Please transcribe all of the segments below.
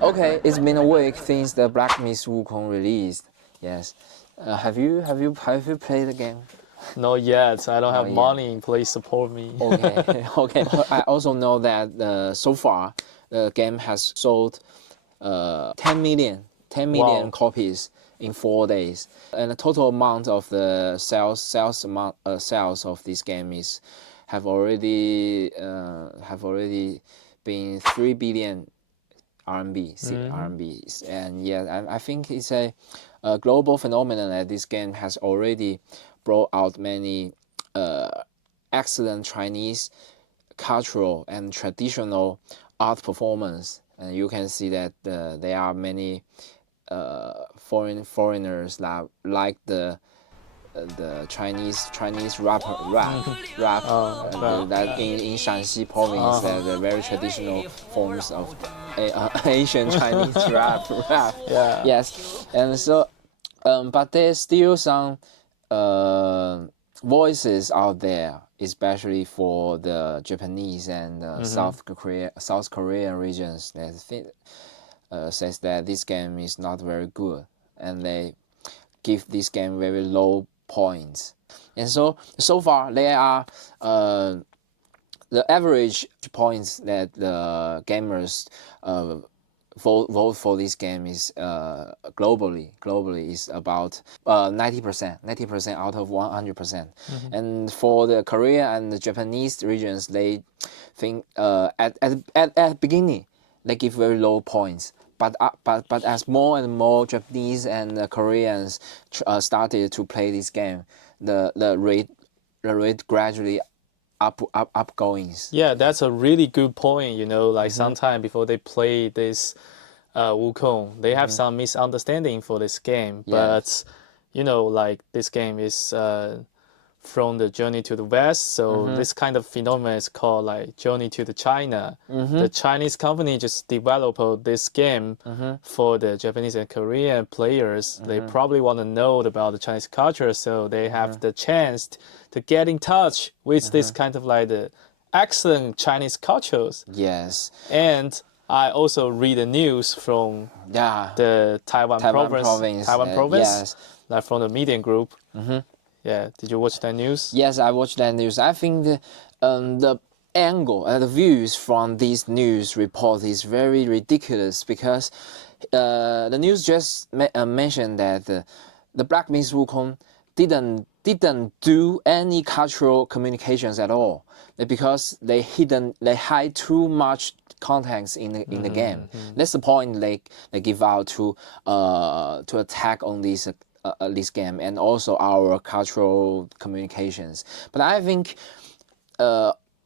Okay, it's been a week since the Black Myth Wukong released. Yes. Have you played the game? Not yet. I don't Not have yet. money. Please support me. Okay. Okay. I also know that so far the game has sold 10 million, 10 million Wow. copies in 4 days, and the total amount of the sales of this game is have already been 3 billion RMB, RMBs. And yeah, I think it's a global phenomenon that this game has already brought out many excellent Chinese cultural and traditional art performance. And you can see that there are many foreigners that like the Chinese rap Well, that in Shanxi province, the very traditional forms of Asian Chinese rap. yeah. Yes, and so but there's still some voices out there, especially for the Japanese and South Korean regions that says that this game is not very good, and they give this game very low points. And so far there are the average points that the gamers vote for this game is globally is about 90% out of 100%. And for the Korea and the Japanese regions, they think at beginning they give very low points. But as more and more Japanese and Koreans started to play this game, the rate gradually upgoings. Yeah, that's a really good point. Like sometime before they play this Wukong, they have some misunderstanding for this game. Yes. But like this game is from the Journey to the West, so this kind of phenomenon is called like Journey to the China. The Chinese company just developed this game for the Japanese and Korean players. They probably want to know about the Chinese culture, so they have the chance to get in touch with this kind of like the excellent Chinese cultures. Yes. And I also read the news from Yeah. the Taiwan province, Yes. like from the media group. Yeah, did you watch that news? Yes, I watched that news. I think the angle and the views from this news report is very ridiculous because the news just mentioned that the Black Myth Wukong didn't do any cultural communications at all because they hide too much context in the game. That's the point they give out to attack on this game and also our cultural communications. But I think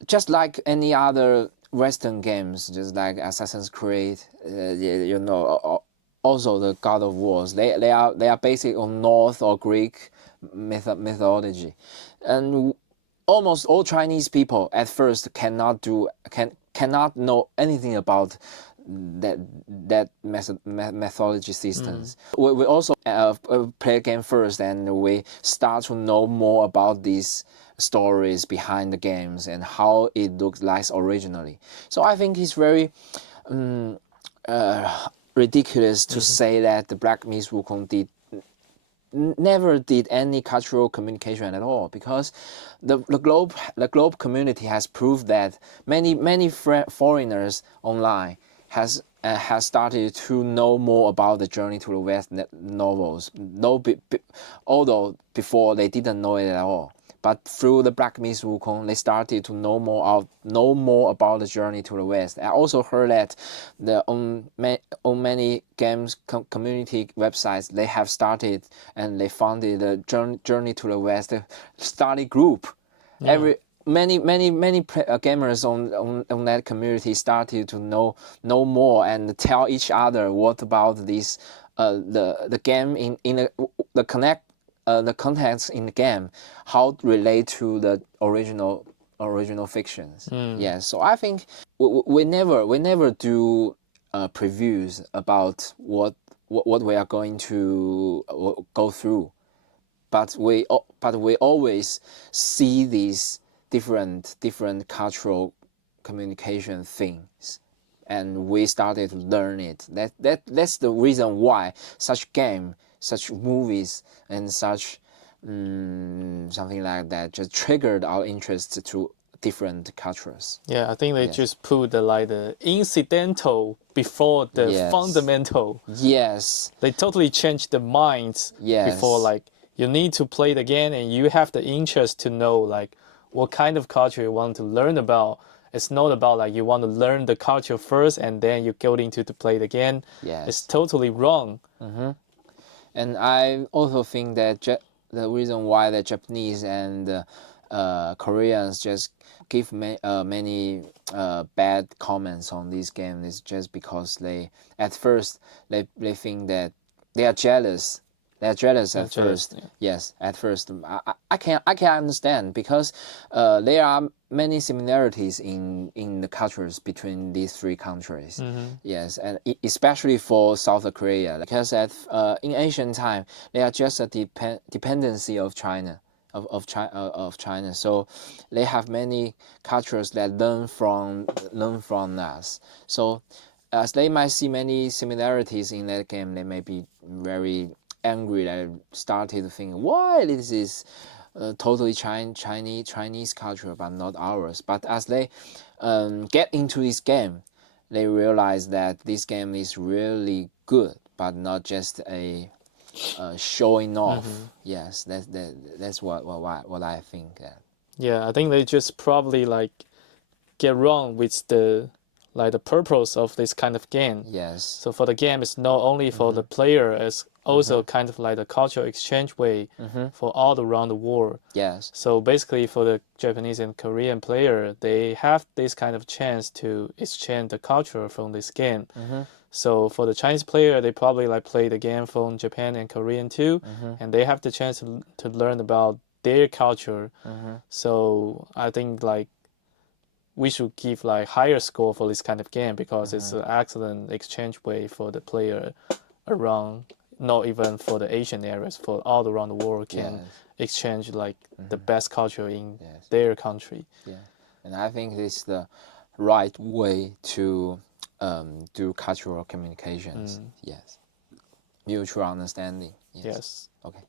just like any other Western games, just like Assassin's Creed, also the God of Wars, they are based on North or Greek mythology, and almost all Chinese people at first cannot know anything about that methodology systems. We also play a game first, and we start to know more about these stories behind the games and how it looks like originally. So I think it's very ridiculous to say that the Black Myth Wukong never did any cultural communication at all, because the globe community has proved that many foreigners online has started to know more about the Journey to the West novels, although before they didn't know it at all. But through the Black Myth Wukong, they started to know more about the Journey to the West. I also heard that on many games community websites, they have started and they founded the Journey to the West study group. Yeah. Many gamers on that community started to know more and tell each other what about this the game in the context in the game, how it relate to the original fictions. Yeah, so I think we never do previews about what we are going to go through, but we always see these different cultural communication things and we started to learn it. That's the reason why such game, such movies, and such something like that just triggered our interest to different cultures. Yeah, I think they Yes. just put the incidental before the Yes. fundamental. Yes. They totally changed the minds before, Yes. like, you need to play the game and you have the interest to know like what kind of culture you want to learn about. It's not about like you want to learn the culture first and then you go into to play the game. Yes. It's totally wrong. And I also think that the reason why the Japanese and Koreans just give many bad comments on this game is just because they at first they think that they are jealous. They are jealous at jealous, first. yeah. Yes, at first I can understand because there are many similarities in the cultures between these three countries. Yes, and especially for South Korea, because in ancient time they are just a dependency of China. Of China, so they have many cultures that learn from us. So, as they might see many similarities in that game, they may be very angry. They started to think, why this is totally Chinese culture, but not ours. But as they get into this game, they realize that this game is really good, but not just a showing off. Yes, that's what I think. Yeah, I think they just probably like get wrong with the purpose of this kind of game. Yes. So for the game, it's not only for the player, it's also kind of like a cultural exchange way for all around the world. Yes. So basically, for the Japanese and Korean player, they have this kind of chance to exchange the culture from this game. So for the Chinese player, they probably like play the game from Japan and Korean too, and they have the chance to learn about their culture. So I think like we should give like higher score for this kind of game because it's an excellent exchange way for the player around, not even for the Asian areas, for all around the world can exchange like the best culture in their country. Yeah, and I think this is the right way to do cultural communications. Yes, mutual understanding. Yes. Yes. Okay.